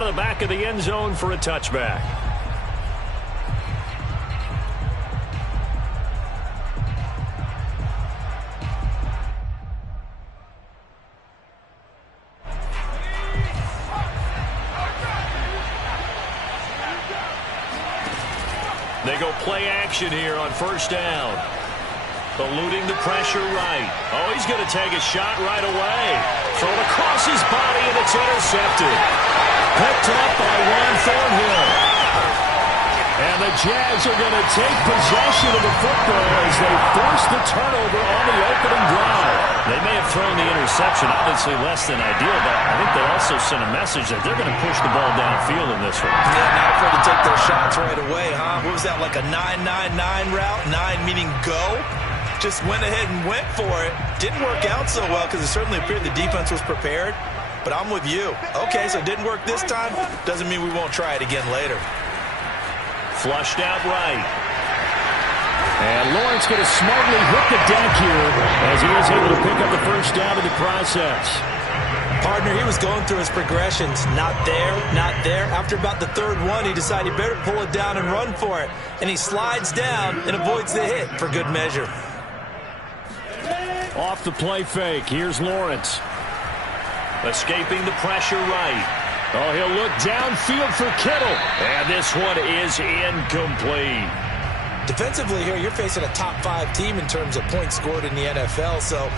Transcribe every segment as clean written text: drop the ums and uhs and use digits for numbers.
out of the back of the end zone for a touchback. They go play action here on first down. Eluding the pressure right. Oh, he's going to take a shot right away. Thrown across his body, and it's intercepted. Picked up by Juan Thornhill. And the Jags are going to take possession of the football as they force the turnover on the opening drive. They may have thrown the interception, obviously less than ideal, but I think they also sent a message that they're going to push the ball downfield in this one. Yeah, not afraid to take those shots right away, huh? What was that, like a 9-9-9 route? 9 meaning go? Just went ahead and went for it. Didn't work out so well because it certainly appeared the defense was prepared. But I'm with you. Okay, so it didn't work this time. Doesn't mean we won't try it again later. Flushed out right. And Lawrence going to smartly hit the deck here as he is able to pick up the first down in the process. Partner, he was going through his progressions. Not there, not there. After about the third one, he decided he better pull it down and run for it. And he slides down and avoids the hit for good measure. Off the play fake. Here's Lawrence. Escaping the pressure right. Oh, he'll look downfield for Kittle. And this one is incomplete. Defensively here, you're facing a top 5 team in terms of points scored in the NFL. So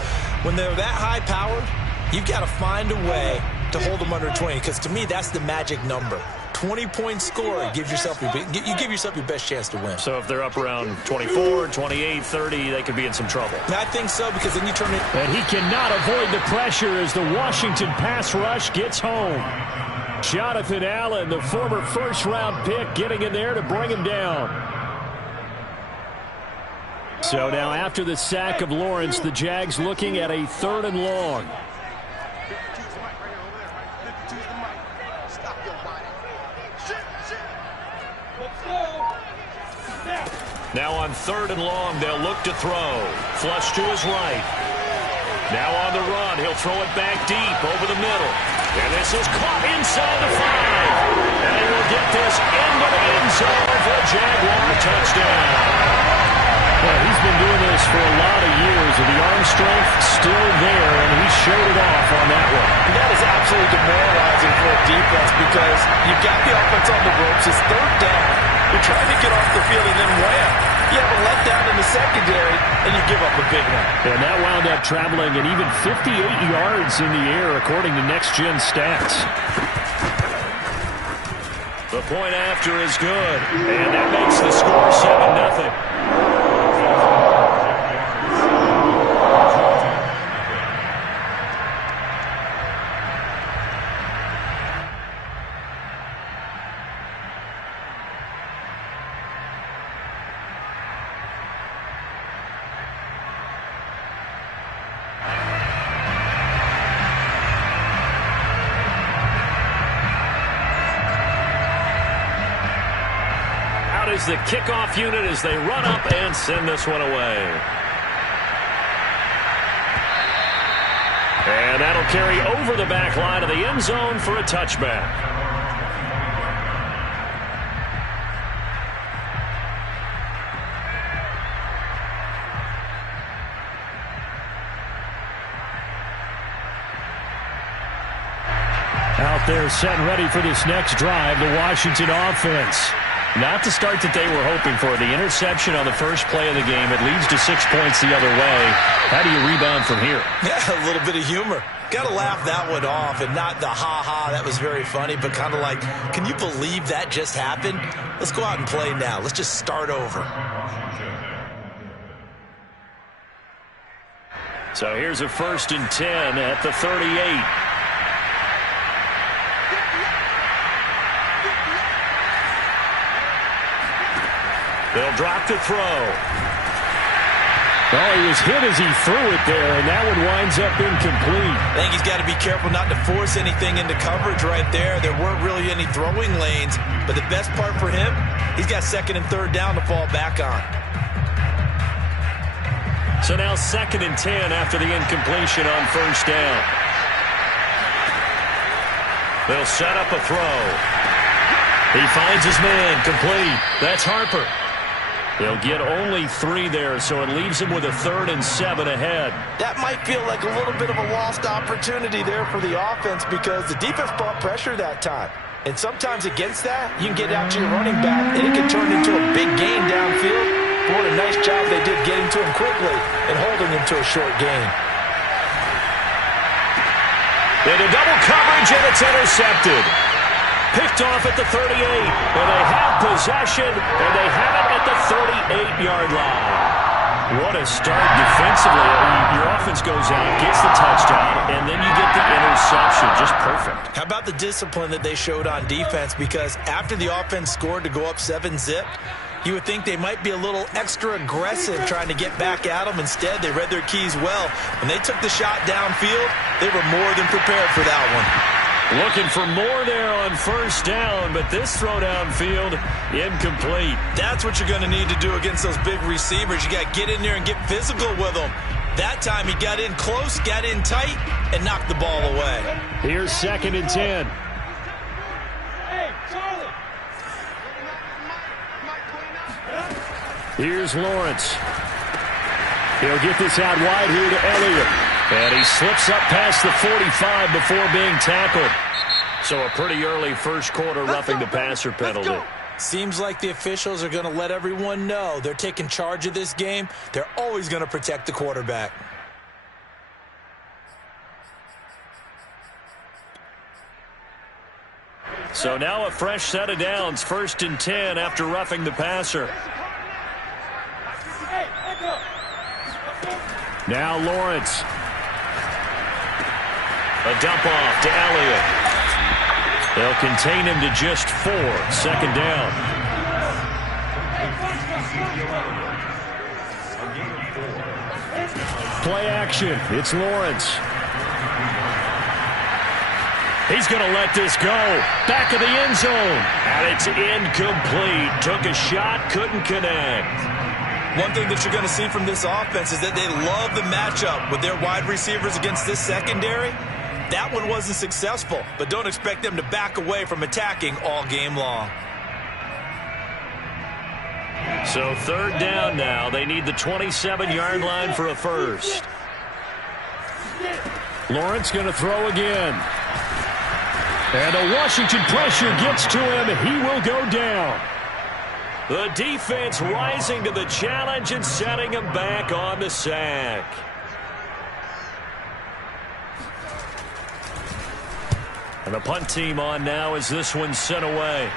when they're that high-powered, you've got to find a way to hold them under 20. Because to me, that's the magic number. 20-point score, you give yourself your best chance to win. So if they're up around 24, 28, 30, they could be in some trouble. I think so, because then you turn it. And he cannot avoid the pressure as the Washington pass rush gets home. Jonathan Allen, the former first-round pick, getting in there to bring him down. So now after the sack of Lawrence, the Jags looking at a 3rd and long. Now on 3rd and long, they'll look to throw. Flush to his right. Now on the run, he'll throw it back deep over the middle. And this is caught inside the 5. And he will get this into the end zone for a Jaguar touchdown. Well, he's been doing this for a lot of years, and the arm strength still there, and he showed it off on that one. And that is absolutely demoralizing for a defense because you've got the offense on the ropes. It's 3rd down. You're trying to get off the field, and then wham! You have a letdown in the secondary, and you give up a big one. And that wound up traveling an even 58 yards in the air, according to Next Gen Stats. The point after is good, and that makes the score 7-0. Is the kickoff unit as they run up and send this one away. And that'll carry over the back line of the end zone for a touchback. Out there set and ready for this next drive, the Washington offense. Not the start that they were hoping for. The interception on the first play of the game. It leads to 6 points the other way. How do you rebound from here? Yeah, a little bit of humor. Got to laugh that one off, and not the ha-ha, that was very funny, but kind of like, can you believe that just happened? Let's go out and play now. Let's just start over. So here's a 1st and 10 at the 38. They'll drop to throw. Oh, he was hit as he threw it there, and that one winds up incomplete. I think he's got to be careful not to force anything into coverage right there. There weren't really any throwing lanes, but the best part for him, he's got 2nd and 3rd down to fall back on. So now 2nd and 10 after the incompletion on 1st down. They'll set up a throw. He finds his man, complete. That's Harper. They'll get only 3 there, so it leaves him with a 3rd and 7 ahead. That might feel like a little bit of a lost opportunity there for the offense because the defense brought pressure that time. And sometimes against that, you can get out to your running back, and it can turn into a big gain downfield. But what a nice job they did getting to him quickly and holding him to a short gain. Into double coverage, and it's intercepted. Picked off at the 38, and they have possession, and they have it at the 38-yard line. What a start defensively. Your offense goes out, gets the touchdown, and then you get the interception. Just perfect. How about the discipline that they showed on defense? Because after the offense scored to go up 7-zip, you would think they might be a little extra aggressive trying to get back at them. Instead, they read their keys well. When they took the shot downfield, they were more than prepared for that one. Looking for more there on first down, but this throw downfield, incomplete. That's what you're going to need to do against those big receivers. You got to get in there and get physical with them. That time he got in close, got in tight, and knocked the ball away. Here's 2nd and 10. Here's Lawrence. He'll get this out wide here to Elliott. And he slips up past the 45 before being tackled. So a pretty early first quarter roughing the passer penalty. Seems like the officials are going to let everyone know they're taking charge of this game. They're always going to protect the quarterback. So now a fresh set of downs, 1st and 10 after roughing the passer. Now Lawrence. A dump off to Elliott. They'll contain him to just 4. 2nd down. Play action. It's Lawrence. He's going to let this go. Back of the end zone. And it's incomplete. Took a shot, couldn't connect. One thing that you're going to see from this offense is that they love the matchup with their wide receivers against this secondary. That one wasn't successful, but don't expect them to back away from attacking all game long. So 3rd down now. They need the 27-yard line for a first. Lawrence going to throw again. And a Washington pressure gets to him. He will go down. The defense rising to the challenge and setting him back on the sack. And the punt team on now as this one's sent away.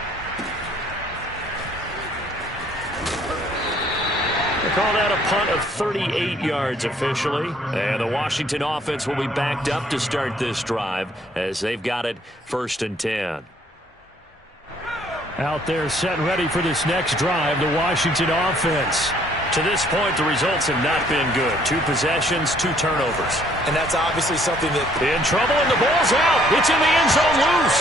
They call that a punt of 38 yards officially. And the Washington offense will be backed up to start this drive as they've got it 1st and 10. Out there set and ready for this next drive, the Washington offense. To this point, the results have not been good. 2 possessions, 2 turnovers. And that's obviously something that... In trouble, and the ball's out. It's in the end zone loose.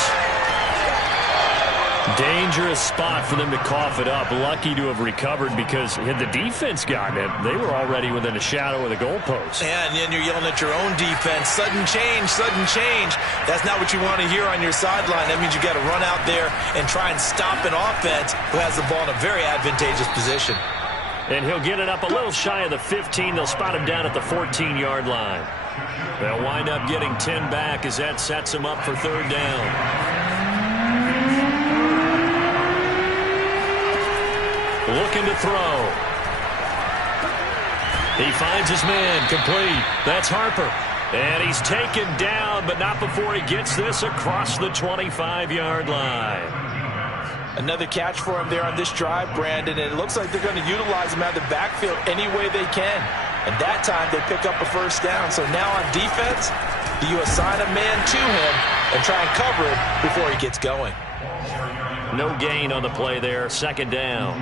Dangerous spot for them to cough it up. Lucky to have recovered because had the defense gotten it, they were already within a shadow of the goalpost. Yeah, and then you're yelling at your own defense. Sudden change, sudden change. That's not what you want to hear on your sideline. That means you got to run out there and try and stop an offense who has the ball in a very advantageous position. And he'll get it up a little shy of the 15. They'll spot him down at the 14-yard line. They'll wind up getting 10 back as that sets him up for 3rd down. Looking to throw. He finds his man, complete. That's Harper. And he's taken down, but not before he gets this across the 25-yard line. Another catch for him there on this drive, Brandon, and it looks like they're going to utilize him out of the backfield any way they can. And that time they pick up a 1st down. So now on defense, do you assign a man to him and try and cover him before he gets going? No gain on the play there, 2nd down.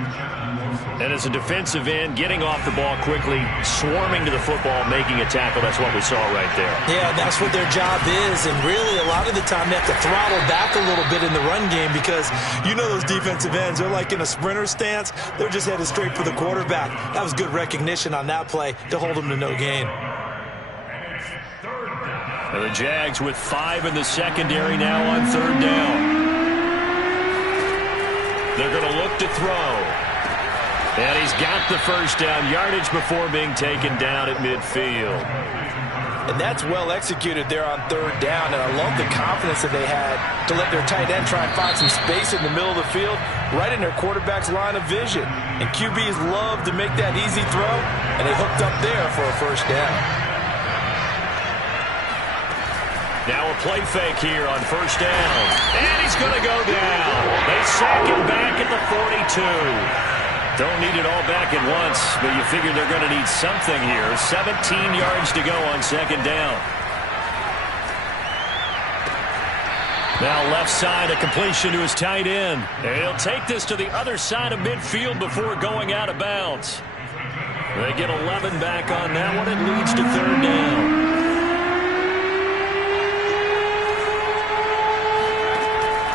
And as a defensive end, getting off the ball quickly, swarming to the football, making a tackle, that's what we saw right there. Yeah, that's what their job is. And really, a lot of the time, they have to throttle back a little bit in the run game because you know those defensive ends, they're like in a sprinter stance. They're just headed straight for the quarterback. That was good recognition on that play to hold them to no gain. And the Jags with 5 in the secondary now on third down. They're going to look to throw. And he's got the first down yardage before being taken down at midfield. And that's well executed there on third down. And I love the confidence that they had to let their tight end try and find some space in the middle of the field, right in their quarterback's line of vision. And QBs love to make that easy throw, and they hooked up there for a first down. Now a play fake here on first down. And he's going to go down. They sack him back at the 42. Don't need it all back at once, but you figure they're going to need something here. 17 yards to go on second down. Now left side, a completion to his tight end. And he'll take this to the other side of midfield before going out of bounds. They get 11 back on that one. It leads to third down.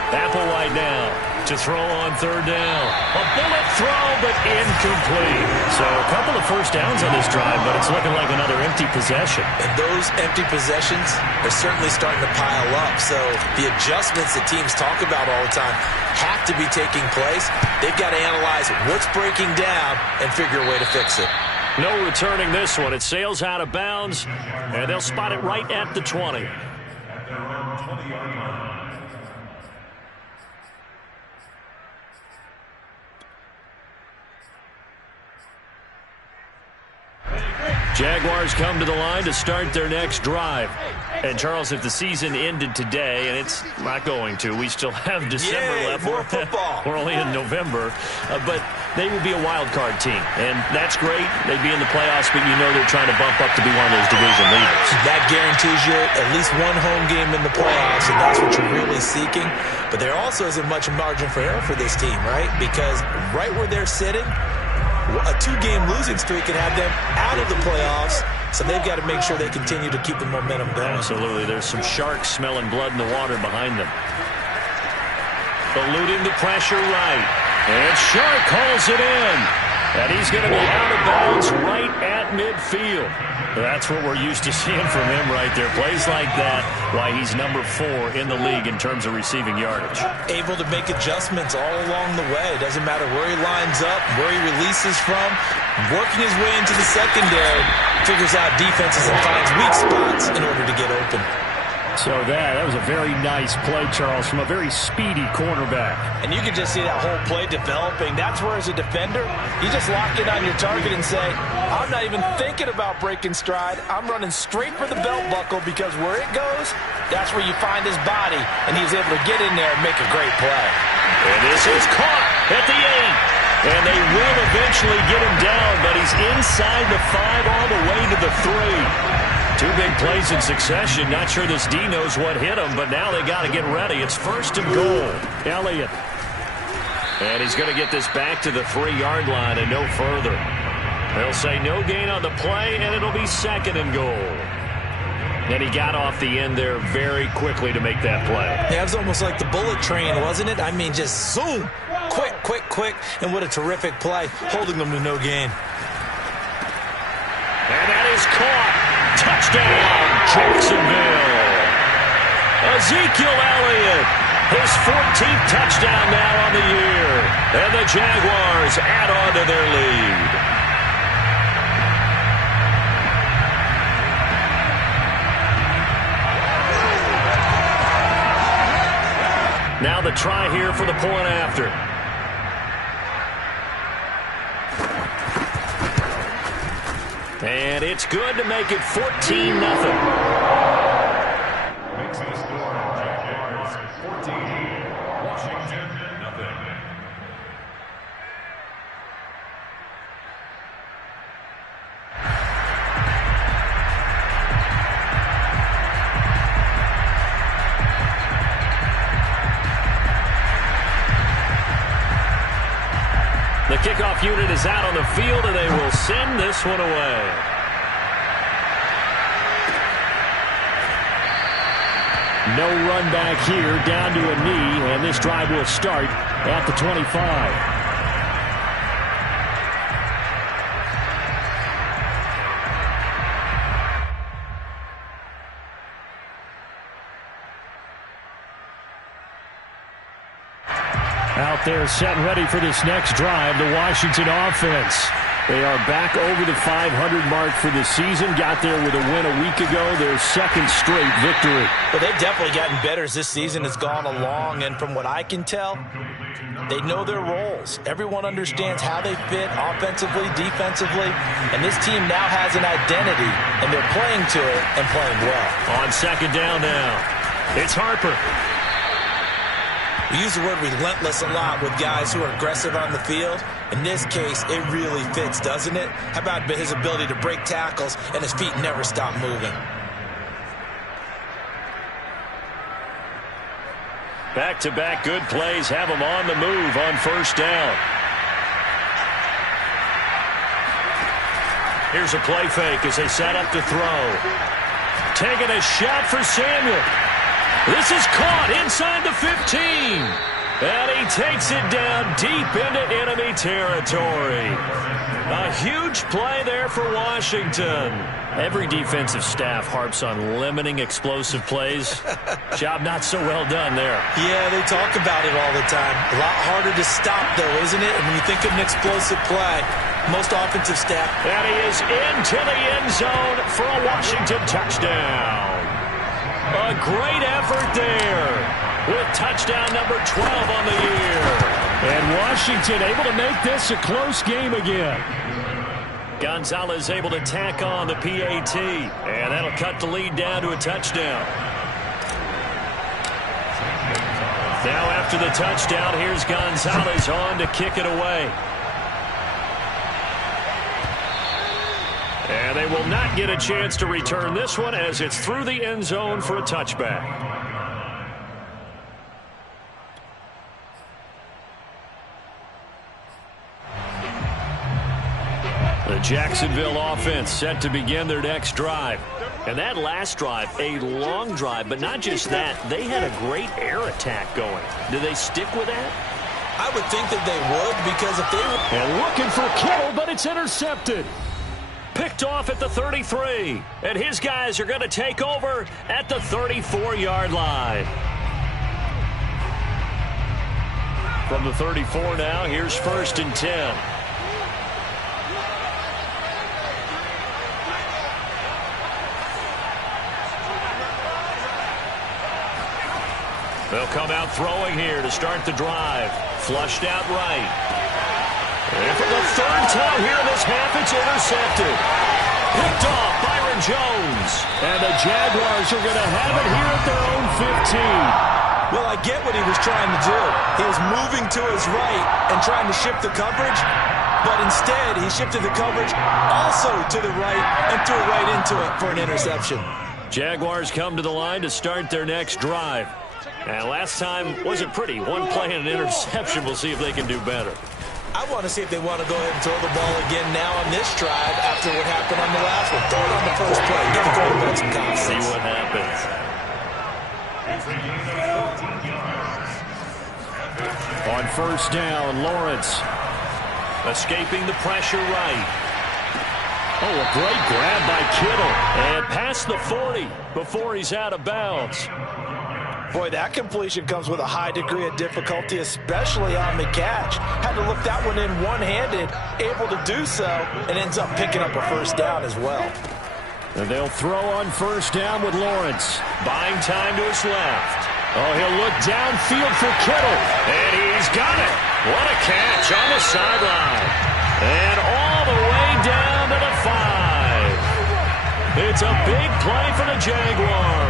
Applewhite now to throw on third down. A bullet throw, but incomplete. So a couple of first downs on this drive, but it's looking like another empty possession. And those empty possessions are certainly starting to pile up. So the adjustments that teams talk about all the time have to be taking place. They've got to analyze what's breaking down and figure a way to fix it. No returning this one. It sails out of bounds, and they'll spot it right at the 20. Jaguars come to the line to start their next drive. And, Charles, if the season ended today, and it's not going to, we still have December left. More football. We're only in November. But they would be a wild card team. And that's great. They'd be in the playoffs, but you know they're trying to bump up to be one of those division leaders. That guarantees you at least one home game in the playoffs, and that's what you're really seeking. But there also isn't much margin for error for this team, right? Because right where they're sitting, a 2-game losing streak can have them out of the playoffs, so they've got to make sure they continue to keep the momentum going. Absolutely. There's some sharks smelling blood in the water behind them. Eluding the pressure right. And Shark calls it in. And he's going to be out of bounds right at midfield. That's what we're used to seeing from him right there. Plays like that, why he's number 4 in the league in terms of receiving yardage. Able to make adjustments all along the way. Doesn't matter where he lines up, where he releases from. Working his way into the secondary, figures out defenses and finds weak spots in order to get open. So that was a very nice play, Charles, from a very speedy cornerback. And you can just see that whole play developing. That's where, as a defender, you just lock in on your target and say, I'm not even thinking about breaking stride. I'm running straight for the belt buckle, because where it goes, that's where you find his body, and he's able to get in there and make a great play. And this is caught at the 8. And they will eventually get him down, but he's inside the 5 all the way to the 3. 2 big plays in succession. Not sure this D knows what hit him, but now they got to get ready. It's first and goal. Elliott. And he's going to get this back to the 3-yard line and no further. They'll say no gain on the play, and it'll be second and goal. And he got off the end there very quickly to make that play. Yeah, it was almost like the bullet train, wasn't it? I mean, just zoom. Quick, quick, quick. And what a terrific play, holding them to no gain. And that is caught. Touchdown, Jacksonville. Ezekiel Elliott, his 14th touchdown now on the year. And the Jaguars add on to their lead. Now the try here for the point after. And it's good to make it 14-0. Makes the score, Jaguars 14, Washington 0. The kickoff unit is out on the field, and they will send this one away. No run back here, down to a knee, and this drive will start at the 25. Out there set and ready for this next drive, the Washington offense. They are back over the 500 mark for the season. Got there with a win a week ago, their second straight victory. Well, they've definitely gotten better as this season has gone along, and from what I can tell, they know their roles. Everyone understands how they fit offensively, defensively, and this team now has an identity, and they're playing to it and playing well. On second down now, it's Harper. We use the word relentless a lot with guys who are aggressive on the field. In this case, it really fits, doesn't it? How about his ability to break tackles and his feet never stop moving? Back-to-back good plays have him on the move on first down. Here's a play fake as they set up to throw. Taking a shot for Samuel. This is caught inside the 15. And he takes it down deep into enemy territory. A huge play there for Washington. Every defensive staff harps on limiting explosive plays. Job not so well done there. Yeah, they talk about it all the time. A lot harder to stop, though, isn't it? And when you think of an explosive play, most offensive staff. And he is into the end zone for a Washington touchdown. A great effort there with touchdown number 12 on the year. And Washington able to make this a close game again. Gonzalez able to tack on the PAT. And that'll cut the lead down to a touchdown. Now after the touchdown, here's Gonzalez on to kick it away. And they will not get a chance to return this one as it's through the end zone for a touchback. The Jacksonville offense set to begin their next drive. And that last drive, a long drive, but not just that, they had a great air attack going. Do they stick with that? I would think that they would, because if they were... And looking for Kittle, but it's intercepted. Picked off at the 33. And his guys are going to take over at the 34-yard line. From the 34 now, here's 1st and 10. They'll come out throwing here to start the drive. Flushed out right. And for the third time here in this half, it's intercepted. Picked off Byron Jones. And the Jaguars are going to have it here at their own 15. Well, I get what he was trying to do. He was moving to his right and trying to shift the coverage, but instead he shifted the coverage also to the right and threw right into it for an interception. Jaguars come to the line to start their next drive. And last time wasn't pretty. One play and an interception. We'll see if they can do better. I want to see if they want to go ahead and throw the ball again now on this drive after what happened on the last one. Throw it on the first play. Give the quarterback some confidence. See what happens. On first down, Lawrence escaping the pressure right. Oh, a great grab by Kittle. And past the 40 before he's out of bounds. Boy, that completion comes with a high degree of difficulty, especially on the catch. Had to look that one in one-handed, able to do so, and ends up picking up a first down as well. And they'll throw on first down with Lawrence. Buying time to his left. Oh, he'll look downfield for Kittle. And he's got it. What a catch on the sideline. And all the way down to the 5. It's a big play for the Jaguars.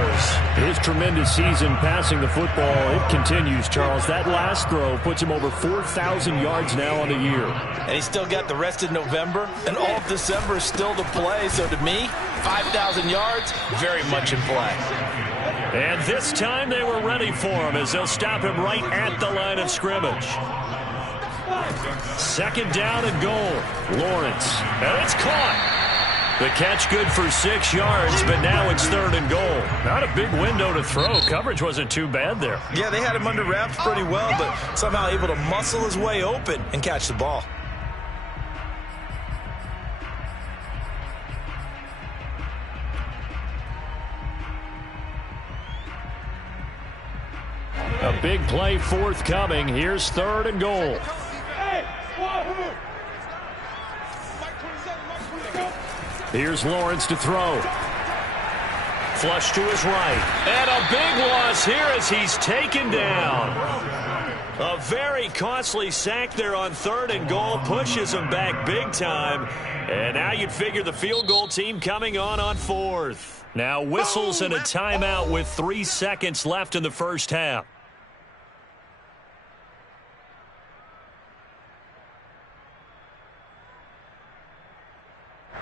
His tremendous season passing the football, it continues, Charles. That last throw puts him over 4,000 yards now on the year. And he's still got the rest of November, and all of December is still to play. So to me, 5,000 yards, very much in play. And this time they were ready for him as they'll stop him right at the line of scrimmage. Second down and goal. Lawrence. And it's caught. The catch good for 6 yards, but now it's 3rd and goal. Not a big window to throw. Coverage wasn't too bad there. Yeah, they had him under wraps pretty well, but somehow able to muscle his way open and catch the ball. A Big play forthcoming. Here's 3rd and goal. Here's Lawrence to throw. Flush to his right. And a big loss here as he's taken down. A very costly sack there on 3rd and goal. Pushes him back big time. And now you'd figure the field goal team coming on 4th. Now whistles and a timeout with 3 seconds left in the first half.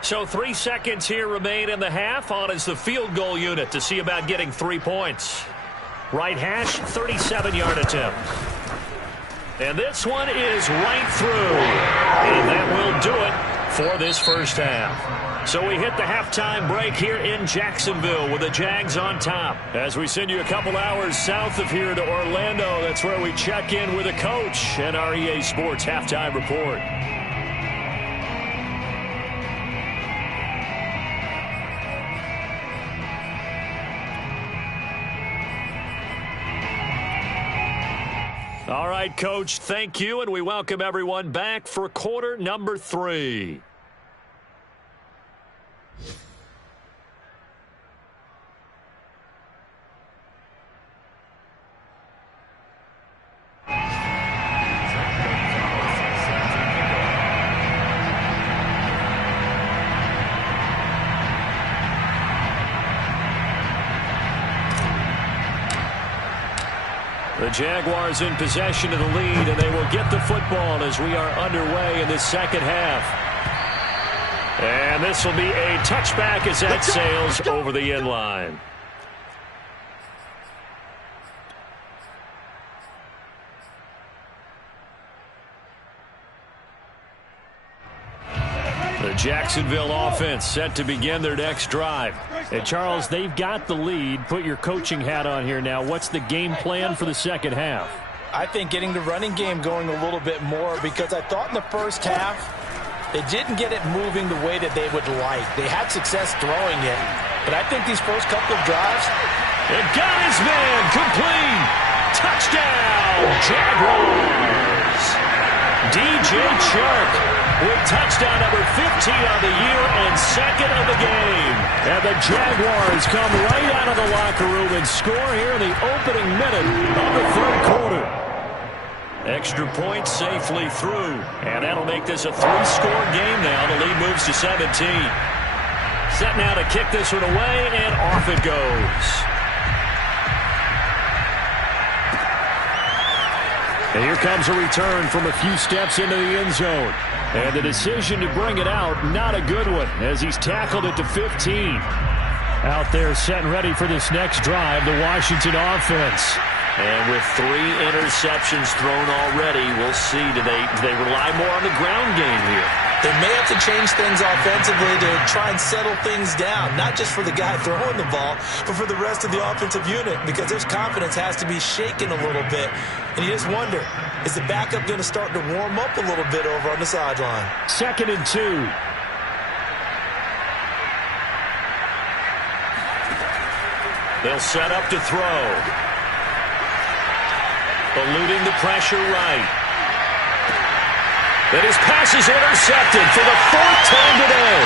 So 3 seconds here remain in the half. On is the field goal unit to see about getting 3 points. Right hash, 37-yard attempt. And this one is right through. And that will do it for this first half. So we hit the halftime break here in Jacksonville with the Jags on top. As we send you a couple hours south of here to Orlando, that's where we check in with a coach and our EA Sports halftime report. All right, Coach, thank you, and we welcome everyone back for quarter number 3. The Jaguars in possession of the lead, and they will get the football as we are underway in this second half. And this will be a touchback as that sails over the end line. The Jacksonville offense set to begin their next drive. And Charles, they've got the lead. Put your coaching hat on here now. What's the game plan for the second half? I think getting the running game going a little bit more, because I thought in the first half they didn't get it moving the way that they would like. They had success throwing it, but I think these first couple of drives, it got his man complete. Touchdown, Jaguars. DJ Chark with touchdown number 15 on the year and 2nd of the game. And the Jaguars come right out of the locker room and score here in the opening minute of the 3rd quarter. Extra point safely through. And that'll make this a 3-score game now. The lead moves to 17. Set now to kick this one away, and off it goes. And here comes a return from a few steps into the end zone. And the decision to bring it out, not a good one, as he's tackled it to 15. Out there set and ready for this next drive, the Washington offense. And with 3 interceptions thrown already, we'll see, do they rely more on the ground game here? they may have to change things offensively to try and settle things down, not just for the guy throwing the ball, but for the rest of the offensive unit, because their confidence has to be shaken a little bit. And you just wonder, is the backup going to start to warm up a little bit over on the sideline? 2nd and 2. They'll set up to throw. Eluding the pressure right. Then his pass is intercepted for the 4th time today.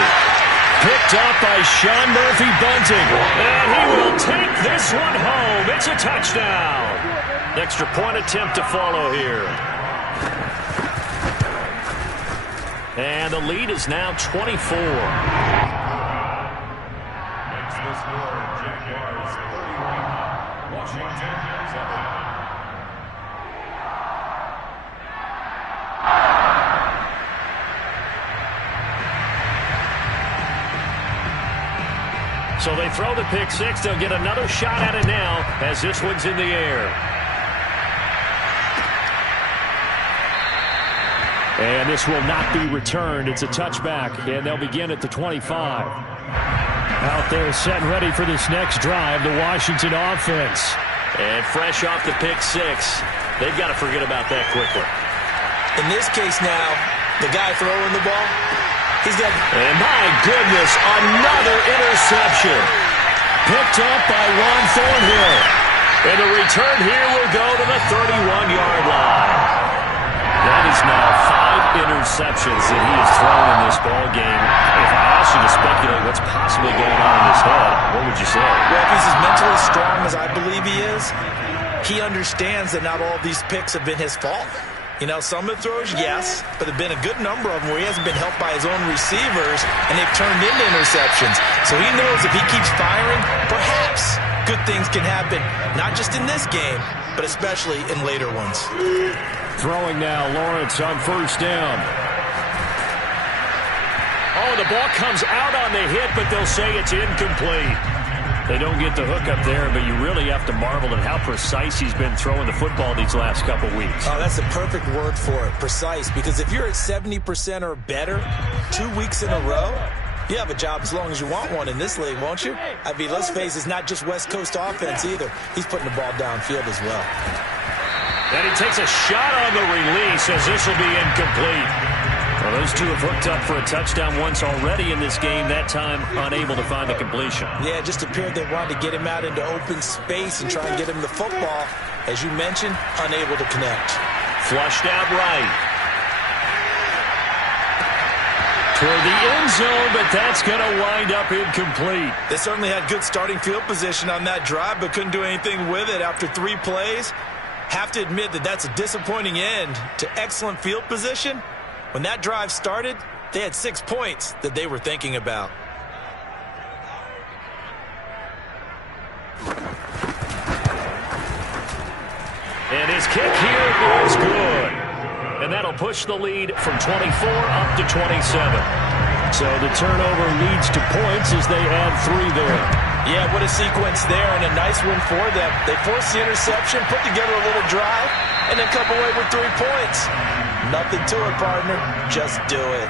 Picked up by Sean Murphy-Bunting. And he will take this one home. It's a touchdown. Extra point attempt to follow here. And the lead is now 24. Makes the score Jaguars 31, Washington 7. So they throw the pick six. They'll get another shot at it now as this one's in the air. And this will not be returned. It's a touchback, and they'll begin at the 25. Out there set and ready for this next drive, the Washington offense. And fresh off the pick six, they've got to forget about that quickly. In this case now, the guy throwing the ball, he's got... And my goodness, another interception. Picked up by Juan Thornhill. And the return here will go to the 31-yard line. That is now 5 interceptions that he has thrown in this ball game. If I asked you to speculate what's possibly going on in his head, what would you say? Well, if he's as mentally strong as I believe he is, he understands that not all of these picks have been his fault. You know, some of the throws, yes, but there have been a good number of them where he hasn't been helped by his own receivers, and they've turned into interceptions. So he knows if he keeps firing, perhaps good things can happen, not just in this game, but especially in later ones. Throwing now, Lawrence on first down. Oh, the ball comes out on the hit, but they'll say it's incomplete. They don't get the hook up there, but you really have to marvel at how precise he's been throwing the football these last couple weeks. Oh, that's the perfect word for it, precise, because if you're at 70% or better 2 weeks in a row, you have a job as long as you want one in this league, won't you? I mean, let's face it, it's not just West Coast offense either. He's putting the ball downfield as well. And he takes a shot on the release as this will be incomplete. Well, those two have hooked up for a touchdown once already in this game, that time unable to find the completion. Yeah, it just appeared they wanted to get him out into open space and try and get him the football. As you mentioned, unable to connect. Flushed out right. Toward the end zone, but that's going to wind up incomplete. They certainly had good starting field position on that drive, but couldn't do anything with it after 3 plays. Have to admit that that's a disappointing end to excellent field position. When that drive started, they had 6 points that they were thinking about. And his kick here is good. And that'll push the lead from 24 up to 27. So the turnover leads to points as they add 3 there. Yeah, what a sequence there, and a nice win for them. They forced the interception, put together a little drive, and then come away with 3 points. Nothing to it, partner. Just do it.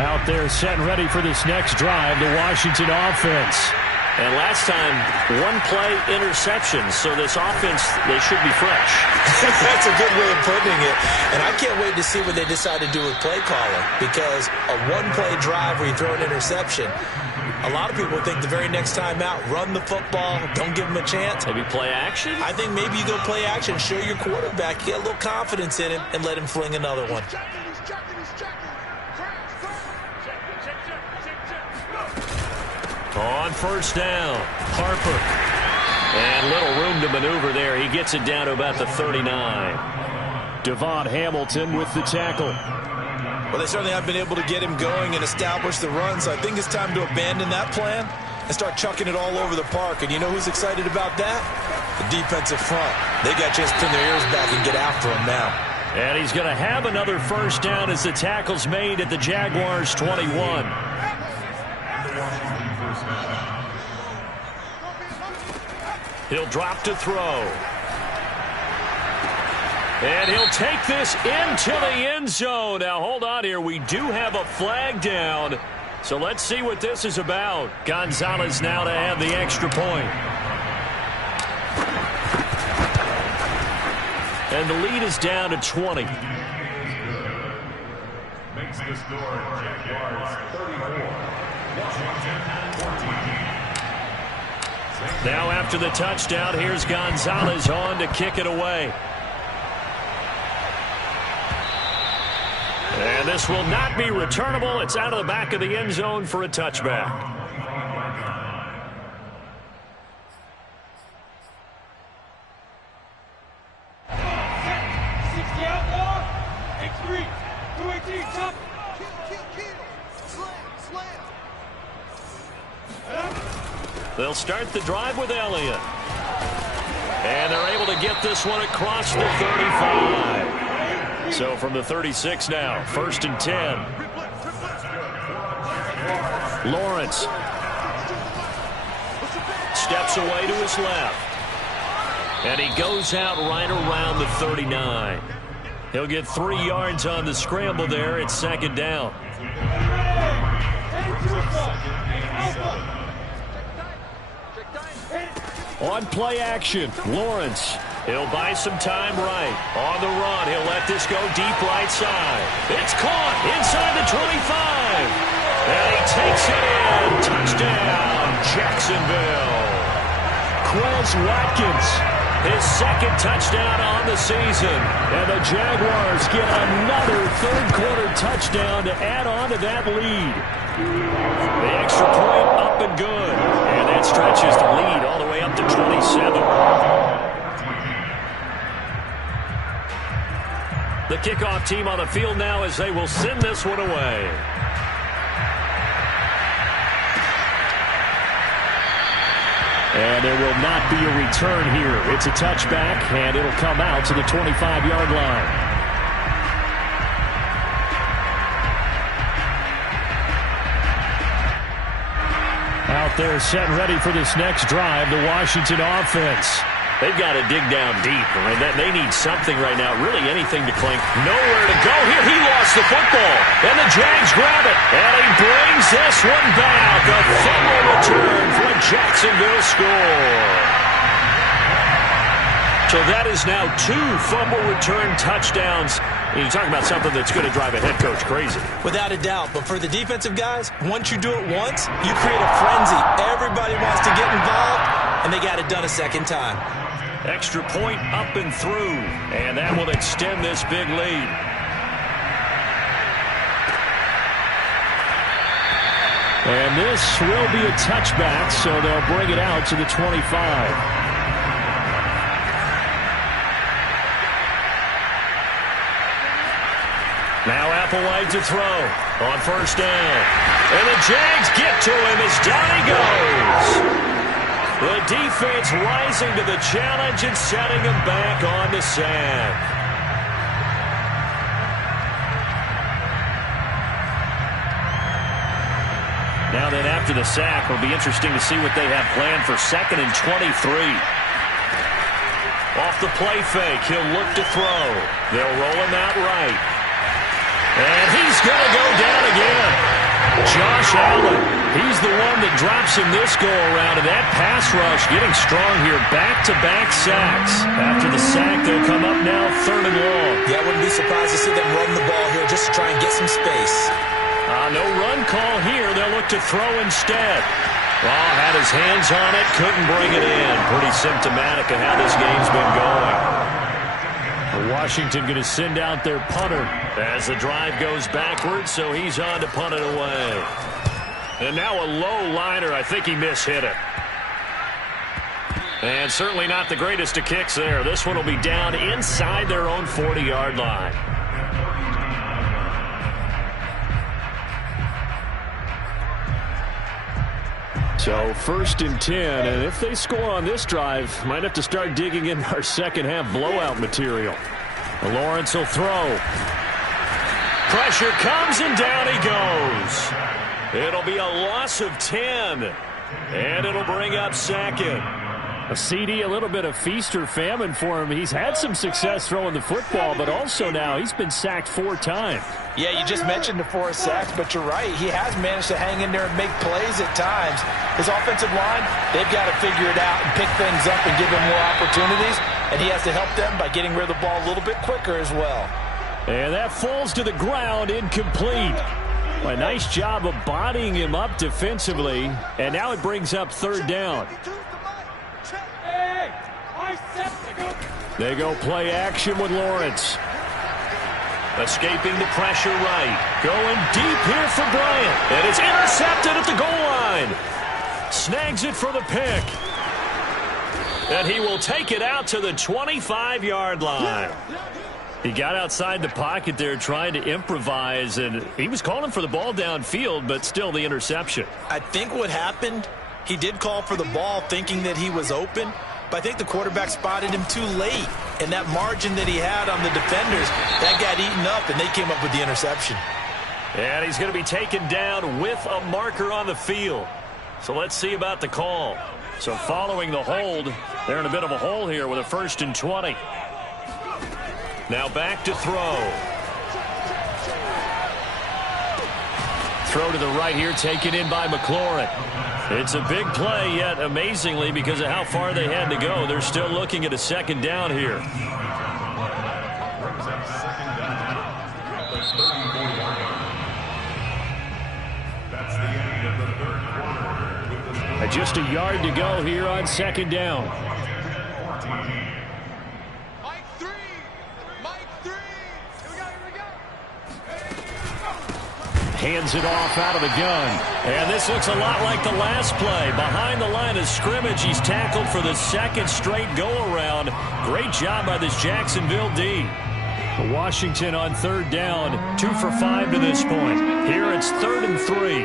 Out there set and ready for this next drive, the Washington offense. And last time, 1-play interception, so this offense, they should be fresh. That's a good way of putting it. And I can't wait to see what they decide to do with play calling, because a 1-play drive where you throw an interception, a lot of people think the very next time out, run the football, don't give him a chance. Maybe play action? I think maybe you go play action, show your quarterback, get a little confidence in him, and let him fling another one. On first down, Harper. And little room to maneuver there. He gets it down to about the 39. Devon Hamilton with the tackle. Well, they certainly have been able to get him going and establish the run, so I think it's time to abandon that plan and start chucking it all over the park. And you know who's excited about that? The defensive front. They got a chance to pin their ears back and get after him now. And he's going to have another first down as the tackle's made at the Jaguars' 21. He'll drop to throw. And he'll take this into the end zone. Now, hold on here. We do have a flag down. So let's see what this is about. Gonzalez now to have the extra point. And the lead is down to 20. Makes the score Jaguars 34. Washington 14. Now after the touchdown, here's Gonzalez on to kick it away. And this will not be returnable. It's out of the back of the end zone for a touchback. They'll start the drive with Elliott. And they're able to get this one across the 35. So from the 36 now, 1st and 10. Lawrence steps away to his left. And he goes out right around the 39. He'll get 3 yards on the scramble there. It's 2nd down. On play action, Lawrence. He'll buy some time right. On the run, he'll let this go deep right side. It's caught inside the 25. And he takes it in. Touchdown, Jacksonville. Quez Watkins, His second touchdown on the season. and the Jaguars get another third-quarter touchdown to add on to that lead. The extra point up and good. And that stretches the lead all the way up to 27. The kickoff team on the field now as they will send this one away. And there will not be a return here. It's a touchback, and it'll come out to the 25-yard line. Out there set and ready for this next drive, the Washington offense. They've got to dig down deep. I mean, they need something right now, really anything to cling. Nowhere to go here. He lost the football. And the Jags grab it. And he brings this one back. A fumble return for a Jacksonville score. So that is now 2 fumble return touchdowns. And you talk about something that's going to drive a head coach crazy. Without a doubt. But for the defensive guys, once you do it once, you create a frenzy. Everybody wants to get involved, and they got it done a second time. Extra point up and through. And that will extend this big lead. And this will be a touchback, so they'll bring it out to the 25. Now Applewhite to throw on first down. And the Jags get to him as down he goes. The defense rising to the challenge and setting him back on the sack. Now then, after the sack, it'll be interesting to see what they have planned for 2nd and 23. Off the play fake, he'll look to throw. They'll roll him out right. And he's going to go down again. Josh Allen, he's the one that drops him this go-around, and that pass rush getting strong here. Back-to-back sacks. After the sack, they'll come up now 3rd and long. Yeah, I wouldn't be surprised to see them run the ball here just to try and get some space. No run call here. They'll look to throw instead. Raw had his hands on it, couldn't bring it in. Pretty symptomatic of how this game's been going. Washington going to send out their punter as the drive goes backwards, so he's on to punt it away. And now a low liner. I think he mishit it. And certainly not the greatest of kicks there. This one will be down inside their own 40-yard line. So 1st and 10, and if they score on this drive, might have to start digging in our second half blowout material. Lawrence will throw. Pressure comes and down he goes. It'll be a loss of 10, and it'll bring up 2nd. A CD, a little bit of feast or famine for him. He's had some success throwing the football, but also now he's been sacked 4 times. Yeah, you just mentioned the 4 sacks, but you're right. He has managed to hang in there and make plays at times. His offensive line, they've got to figure it out and pick things up and give him more opportunities, and he has to help them by getting rid of the ball a little bit quicker as well. And that falls to the ground, incomplete. A nice job of bodying him up defensively, and now it brings up 3rd down. They go play action with Lawrence. Escaping the pressure right. Going deep here for Bryant. And it's intercepted at the goal line. Snags it for the pick. And he will take it out to the 25-yard line. He got outside the pocket there trying to improvise, and he was calling for the ball downfield, but still the interception. I think what happened, he did call for the ball thinking that he was open, but I think the quarterback spotted him too late. And that margin that he had on the defenders, that got eaten up, and they came up with the interception. And he's going to be taken down with a marker on the field. So let's see about the call. So following the hold, they're in a bit of a hole here with a 1st and 20. Now back to throw. Throw to the right here, taken in by McLaurin. It's a big play, yet amazingly, because of how far they had to go, they're still looking at a 2nd down here. Just a yard to go here on second down. Hands it off out of the gun. And this looks a lot like the last play. Behind the line of scrimmage, he's tackled for the second straight go-around. Great job by this Jacksonville D. Washington on third down, 2 for 5 to this point. Here it's 3rd and 3.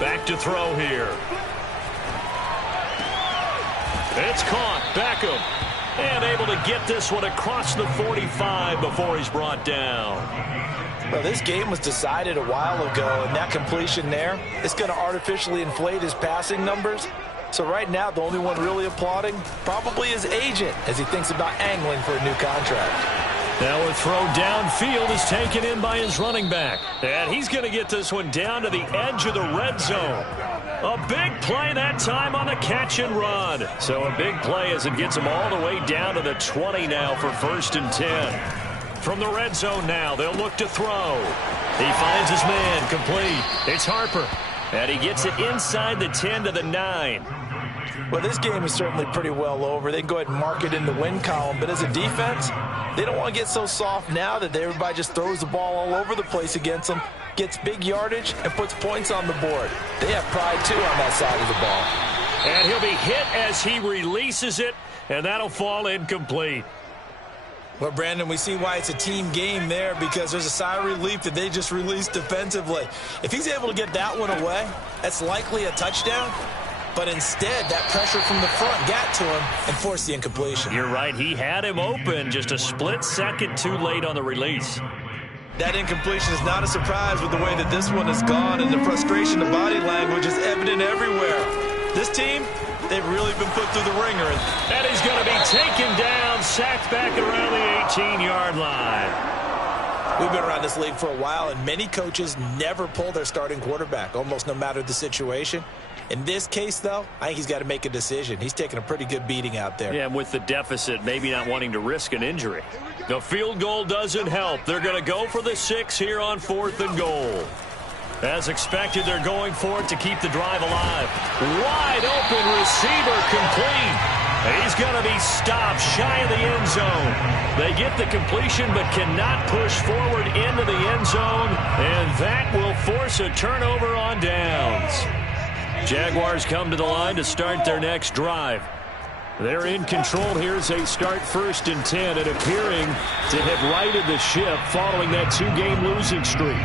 Back to throw here. It's caught. Beckham. And able to get this one across the 45 before he's brought down. Well, this game was decided a while ago, and that completion there is going to artificially inflate his passing numbers. So right now, the only one really applauding probably his agent as he thinks about angling for a new contract. Now a throw downfield is taken in by his running back. And he's going to get this one down to the edge of the red zone. A big play that time on the catch and run. So a big play as it gets him all the way down to the 20 now for 1st and 10. From the red zone now, they'll look to throw. He finds his man, complete. It's Harper. And he gets it inside the 10 to the 9. Well, this game is certainly pretty well over. They can go ahead and mark it in the win column. But as a defense, they don't want to get so soft now that everybody just throws the ball all over the place against them, gets big yardage, and puts points on the board. They have pride, too, on that side of the ball. And he'll be hit as he releases it, and that'll fall incomplete. Well, Brandon, we see why it's a team game there because there's a sigh of relief that they just released defensively. If he's able to get that one away, that's likely a touchdown. But instead, that pressure from the front got to him and forced the incompletion. You're right. He had him open just a split second too late on the release. That incompletion is not a surprise with the way that this one has gone, and the frustration, the body language is evident everywhere. This team, they've really been put through the ringer. And he's going to be taken down, sacked back around the 18-yard line. We've been around this league for a while, and many coaches never pull their starting quarterback, almost no matter the situation. In this case, though, I think he's got to make a decision. He's taking a pretty good beating out there. Yeah, and with the deficit, maybe not wanting to risk an injury. The field goal doesn't help. They're going to go for the 6 here on 4th and goal. As expected, they're going for it to keep the drive alive. Wide open receiver complete. He's going to be stopped shy of the end zone. They get the completion but cannot push forward into the end zone, and that will force a turnover on downs. Jaguars come to the line to start their next drive. They're in control here as they start 1st and 10 and appearing to have righted the ship following that 2-game losing streak.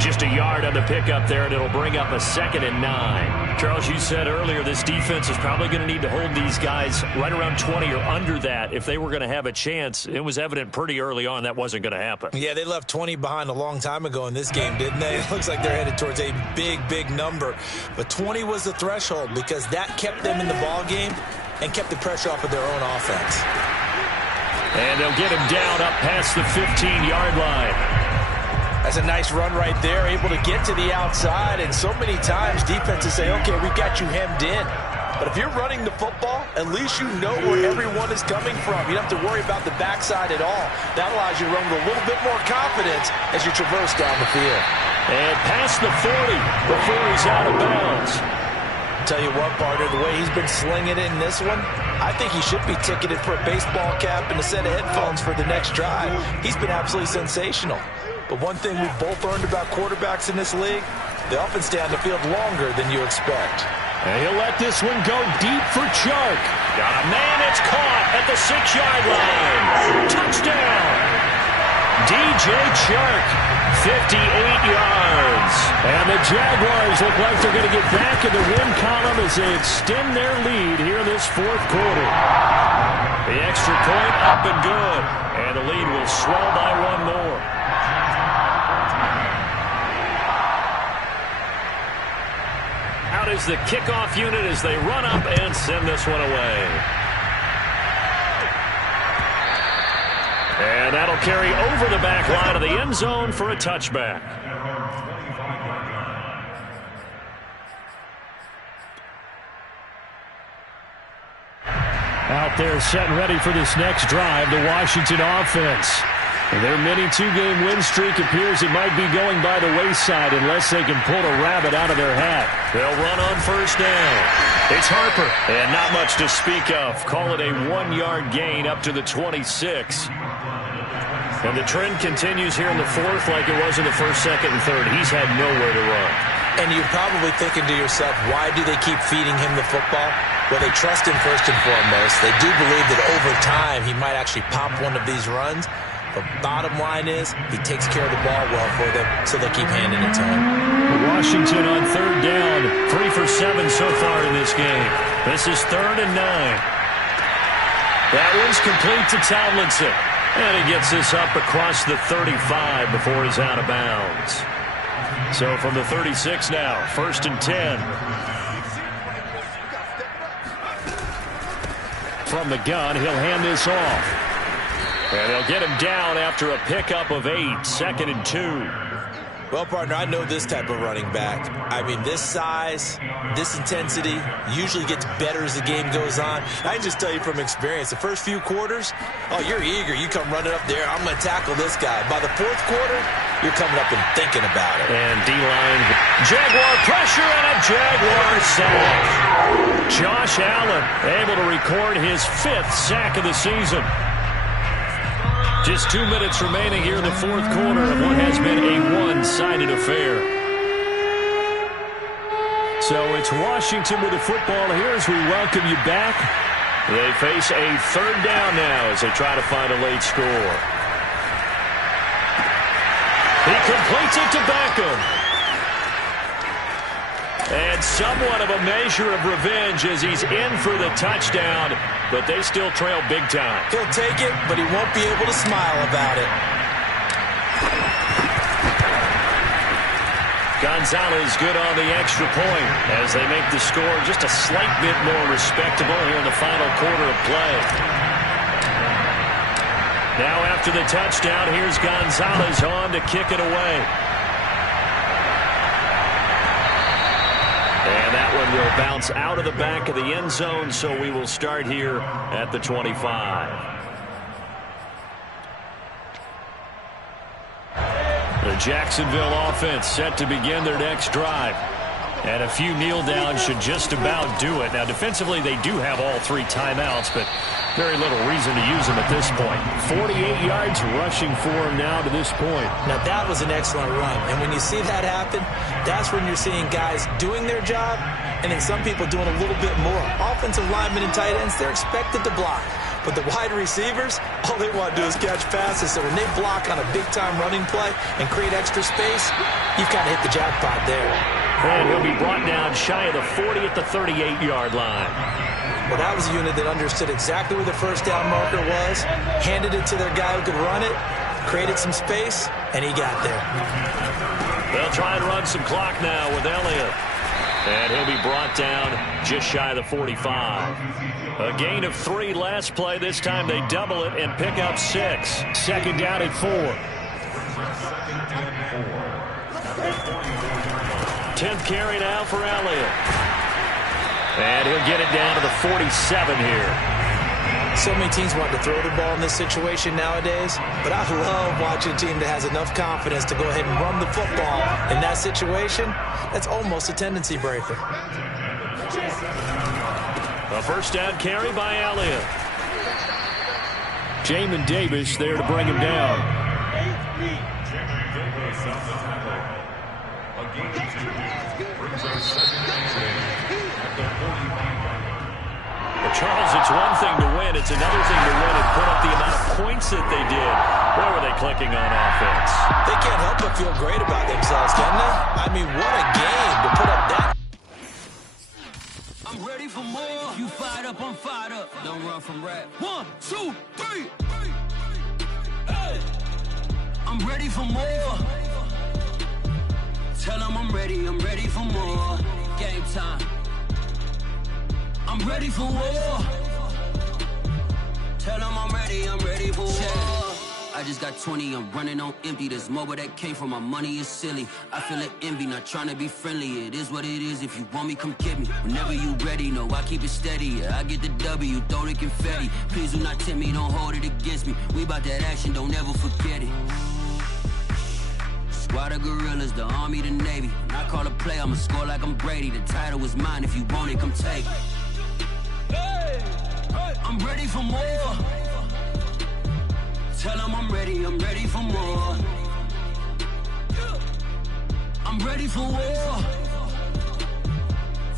Just a yard on the pickup there, and it'll bring up a 2nd and 9. Charles, you said earlier this defense is probably going to need to hold these guys right around 20 or under that if they were going to have a chance. It was evident pretty early on that wasn't going to happen. Yeah, they left 20 behind a long time ago in this game, didn't they? It looks like they're headed towards a big, big number. But 20 was the threshold because that kept them in the ball game and kept the pressure off of their own offense. And they'll get him down up past the 15-yard line. That's a nice run right there, able to get to the outside. And so many times defenses say, okay, we've got you hemmed in. But if you're running the football, at least you know where everyone is coming from. You don't have to worry about the backside at all. That allows you to run with a little bit more confidence as you traverse down the field. And past the 40 before he's out of bounds. Tell you what, partner, the way he's been slinging it in this one, I think he should be ticketed for a baseball cap and a set of headphones for the next drive. He's been absolutely sensational. But one thing we've both learned about quarterbacks in this league, they often stay on the field longer than you expect. And he'll let this one go deep for Chark. Got a man, it's caught at the 6-yard line. Touchdown! DJ Chark, 58 yards. And the Jaguars look like they're going to get back in the win column as they extend their lead here in this 4th quarter. The extra point up and good. And the lead will swell by 1 more. Out is the kickoff unit as they run up and send this one away. And that'll carry over the back line of the end zone for a touchback. Out there set and ready for this next drive, the Washington offense. Their mini two-game win streak appears it might be going by the wayside unless they can pull a rabbit out of their hat. They'll run on first down. It's Harper, and not much to speak of. Call it a 1-yard gain up to the 26. And the trend continues here in the fourth like it was in the first, second, and third. He's had nowhere to run. And you're probably thinking to yourself, why do they keep feeding him the football? Well, they trust him first and foremost. They do believe that over time he might actually pop one of these runs. The bottom line is he takes care of the ball well for them, so they'll keep handing it to him. Washington on third down. 3 for 7 so far in this game. This is 3rd and 9. That one's complete to Tomlinson. And he gets this up across the 35 before he's out of bounds. So from the 36 now, 1st and 10. From the gun, he'll hand this off. And they'll get him down after a pickup of 8, 2nd and 2. Well, partner, I know this type of running back. I mean, this size, this intensity usually gets better as the game goes on. I can just tell you from experience, the first few quarters, oh, you're eager. You come running up there, I'm going to tackle this guy. By the 4th quarter, you're coming up and thinking about it. And D-line, Jaguar pressure and a Jaguar sack. Josh Allen able to record his 5th sack of the season. Just 2 minutes remaining here in the 4th quarter of what has been a one-sided affair. So it's Washington with the football here as we welcome you back. They face a 3rd down now as they try to find a late score. He completes it to Beckham. And somewhat of a measure of revenge as he's in for the touchdown, but they still trail big time. He'll take it, but he won't be able to smile about it. Gonzalez good on the extra point as they make the score just a slight bit more respectable here in the final quarter of play. Now after the touchdown, here's Gonzalez on to kick it away. And that one will bounce out of the back of the end zone, so we will start here at the 25. The Jacksonville offense set to begin their next drive. And a few kneel downs should just about do it. Now, defensively, they do have all 3 timeouts, but very little reason to use them at this point. 48 yards rushing for him now to this point. Now, that was an excellent run. And when you see that happen, that's when you're seeing guys doing their job and then some people doing a little bit more. Offensive linemen and tight ends, they're expected to block. But the wide receivers, all they want to do is catch passes. So when they block on a big-time running play and create extra space, you've kind of hit the jackpot there. And he'll be brought down shy of the 40 at the 38-yard line. Well, that was a unit that understood exactly where the first down marker was, handed it to their guy who could run it, created some space, and he got there. They'll try and run some clock now with Elliott. And he'll be brought down just shy of the 45. A gain of 3 last play. This time they double it and pick up 6. 2nd down at 4. 10th carry now for Elliott. And he'll get it down to the 47 here. So many teams want to throw the ball in this situation nowadays, but I love watching a team that has enough confidence to go ahead and run the football. In that situation, that's almost a tendency breaker. A first down carry by Elliott. Jamin Davis there to bring him down. Well, Charles, it's one thing to win. It's another thing to win and put up the amount of points that they did. Where were they clicking on offense? They can't help but feel great about themselves, can they? I mean, what a game to put up that. I'm ready for more. You fired up, I'm fired up. Don't run from rap. 1, 2, 3. Hey. I'm ready for more. Tell them I'm ready for more. Game time. I'm ready for war. Tell them I'm ready for war. I just got 20, I'm running on empty. There's more where that came from, my money is silly. I feel it envy, not trying to be friendly. It is what it is, if you want me, come get me. Whenever you ready, no, I keep it steady. Yeah, I get the W, throw the confetti. Please do not tempt me, don't hold it against me. We bout that action, don't ever forget it. Squad of gorillas, the army, the navy. When I call a play, I'ma score like I'm Brady. The title is mine, if you want it, come take it. I'm ready for more. Tell them I'm ready for more. I'm ready for war.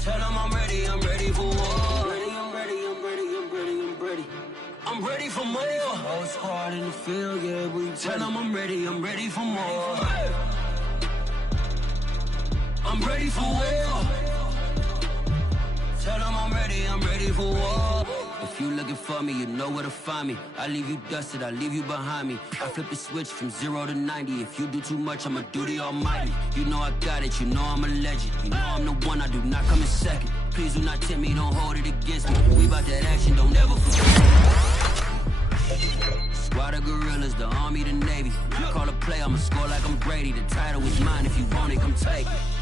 Tell them I'm ready for war. I'm ready for more. Whole squad in the field, yeah, we tell them I'm ready for more. I'm ready for war. Tell them I'm ready for war. If you looking for me, you know where to find me. I leave you dusted, I leave you behind me. I flip the switch from 0 to 90. If you do too much, I'ma do the almighty. You know I got it, you know I'm a legend. You know I'm the one, I do not come in second. Please do not tempt me, don't hold it against me. We bout that action, don't ever forget. Squad of gorillas, the army, the navy. When I call a play, I'ma score like I'm Brady. The title is mine, if you want it, come take it.